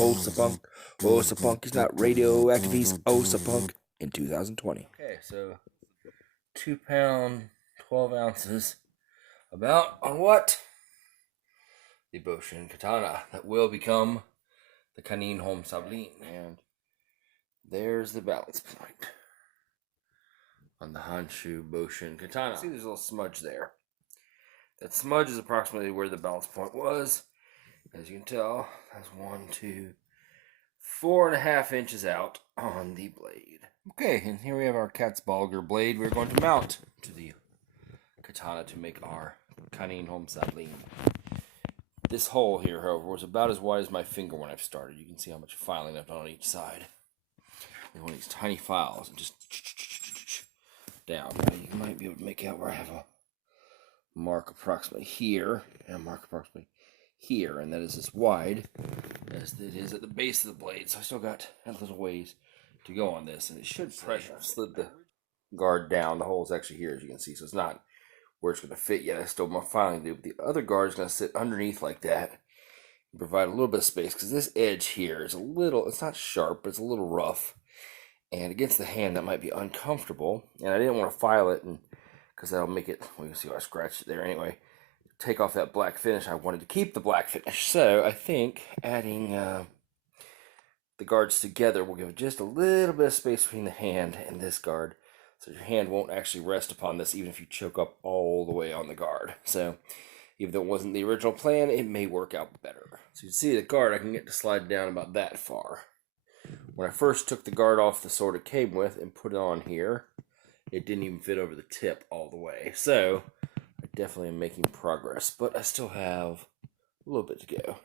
Asa-Punk. Asa-Punk is not radioactive, he's Asa-Punk in 2020. Okay, so 2 pound, 12 ounces, about on what? The Boshin Katana that will become the Kaninholmsabeln. And there's the balance point on the Honshu Boshin Katana. See, there's a little smudge there. That smudge is approximately where the balance point was. As you can tell, that's 1, 2, 4.5 inches out on the blade. Okay, and here we have our cat's bulgur blade we're going to mount to the katana to make our Kaninholmsabeln. This hole here, however, was about as wide as my finger when I've started. You can see how much filing I've done on each side. With one of these tiny files, and just down. Now you might be able to make out where I have a mark approximately here, and a mark approximately here, and that is as wide as it is at the base of the blade. So I still got a little ways to go on this, and it should pressure. I've slid the guard down. The hole is actually here, as you can see, so it's not where it's going to fit yet. I still have more filing to do, but the other guard is going to sit underneath like that and provide a little bit of space, because this edge here is a little, it's not sharp, but it's a little rough, and against the hand that might be uncomfortable, and I didn't want to file it, and because that'll make it, well, you can see I scratched it there anyway, take off that black finish. I wanted to keep the black finish, so I think adding the guards together will give it just a little bit of space between the hand and this guard, so your hand won't actually rest upon this even if you choke up all the way on the guard. So even though it wasn't the original plan, it may work out better. So you can see the guard, I can get to slide down about that far. When I first took the guard off the sword it came with and put it on here, it didn't even fit over the tip all the way. So I definitely am making progress, but I still have a little bit to go.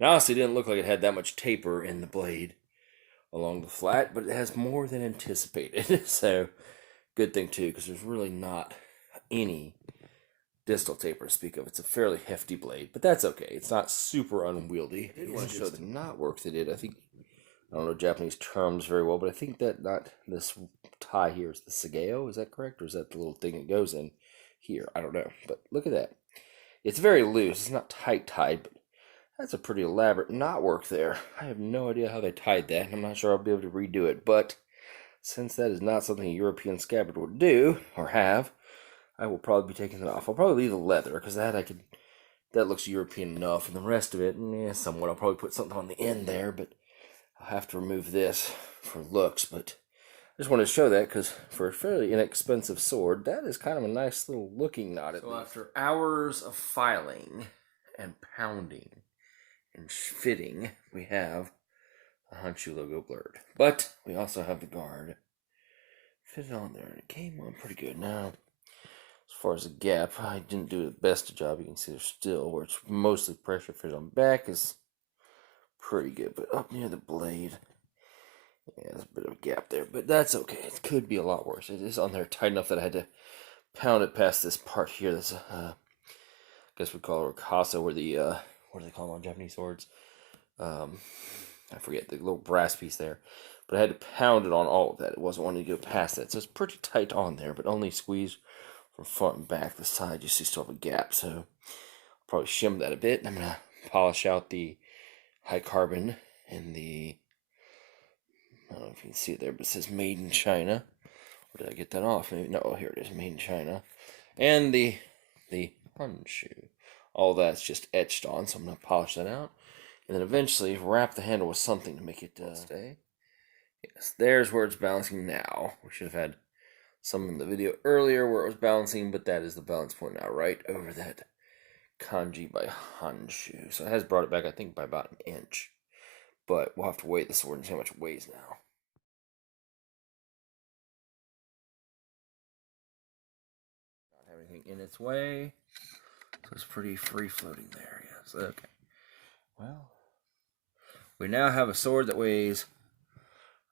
And honestly, it didn't look like it had that much taper in the blade along the flat, but it has more than anticipated. So good thing too, because there's really not any distal taper to speak of. It's a fairly hefty blade, but that's okay. It's not super unwieldy. I did want to show the knot work they did. I don't know Japanese terms very well, but I think that not this tie here is the sageo. Is that correct? Or is that the little thing that goes in here? I don't know, but look at that. It's very loose. It's not tight tied, but that's a pretty elaborate knot work there. I have no idea how they tied that, and I'm not sure I'll be able to redo it, but since that is not something a European scabbard would do, or have, I will probably be taking it off. I'll probably leave the leather, because that looks European enough, and the rest of it, somewhat. I'll probably put something on the end there, but I'll have to remove this for looks, but I just wanted to show that, because for a fairly inexpensive sword, that is kind of a nice little looking knot. So after hours of filing and pounding and fitting, we have the Honshu logo blurred. But we also have the guard fitted on there, and it came on pretty good. Now, as far as the gap, I didn't do the best job. You can see there's still, where it's mostly pressure fit on back, is pretty good. But up near the blade, yeah, there's a bit of a gap there. But that's okay. It could be a lot worse. It is on there tight enough that I had to pound it past this part here. That's I guess we call it ricasso, where the what do they call them on Japanese swords? I forget, the little brass piece there. But I had to pound it on all of that. It wasn't wanting to go past that. So it's pretty tight on there, but only squeeze from front and back. The side, you see, still have a gap. So I'll probably shim that a bit. And I'm going to polish out the high carbon in the, I don't know if you can see it there, but it says Made in China. Or did I get that off? Maybe, no, here it is, Made in China. And the Honshu. All that's just etched on, so I'm going to polish that out. And then eventually wrap the handle with something to make it stay. Yes, there's where it's balancing now. We should have had some in the video earlier where it was balancing, but that is the balance point now, right over that kanji by Honshu. So it has brought it back, I think, by about an inch. But we'll have to weigh the sword and see how much it weighs now. Not have anything in its way. So it's pretty free floating there, yes. Okay. Well, we now have a sword that weighs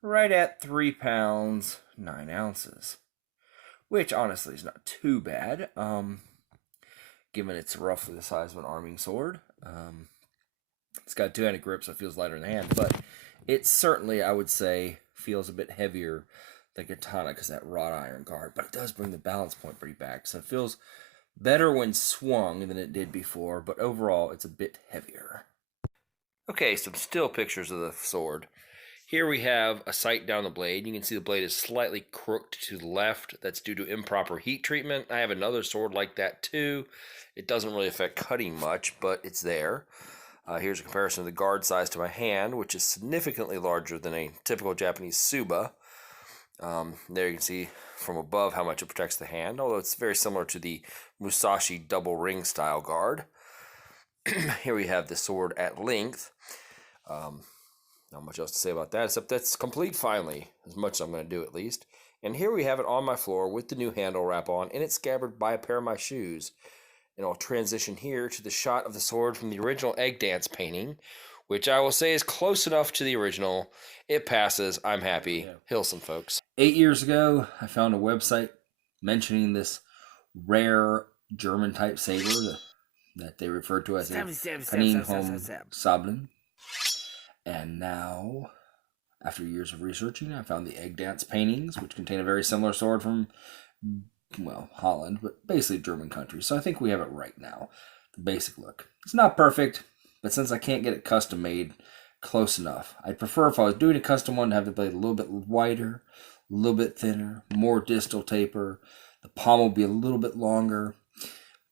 right at 3 pounds, 9 ounces. Which, honestly, is not too bad, given it's roughly the size of an arming sword. It's got two-handed grip, so it feels lighter in the hand, but it certainly, I would say, feels a bit heavier than katana, because that wrought iron guard, but it does bring the balance point pretty back, so it feels better when swung than it did before, but overall, it's a bit heavier. Okay, some still pictures of the sword. Here we have a sight down the blade. You can see the blade is slightly crooked to the left. That's due to improper heat treatment. I have another sword like that too. It doesn't really affect cutting much, but it's there. Here's a comparison of the guard size to my hand, which is significantly larger than a typical Japanese tsuba. There you can see from above how much it protects the hand, although it's very similar to the Musashi double ring style guard. Here we have the sword at length. Not much else to say about that, except that's complete finally, as much as I'm going to do at least. And here we have it on my floor with the new handle wrap on, and it's scabbarded by a pair of my shoes. And I'll transition here to the shot of the sword from the original Egg Dance painting, which I will say is close enough to the original. It passes. I'm happy. Yeah. Hilson, folks. 8 years ago, I found a website mentioning this rare German-type saber that they referred to as a Kaninholmsabeln. And now, after years of researching, I found the Egg Dance paintings, which contain a very similar sword from, well, Holland, but basically German country. So I think we have it right now. The basic look. It's not perfect, but since I can't get it custom made, close enough. I'd prefer if I was doing a custom one to have the blade a little bit wider, a little bit thinner, more distal taper. The pommel will be a little bit longer.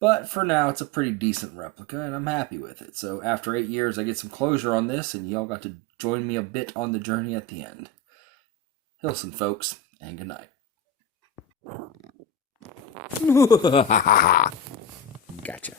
But for now, it's a pretty decent replica, and I'm happy with it. So after 8 years, I get some closure on this, and y'all got to join me a bit on the journey at the end. Hilson, folks, and good night. Gotcha.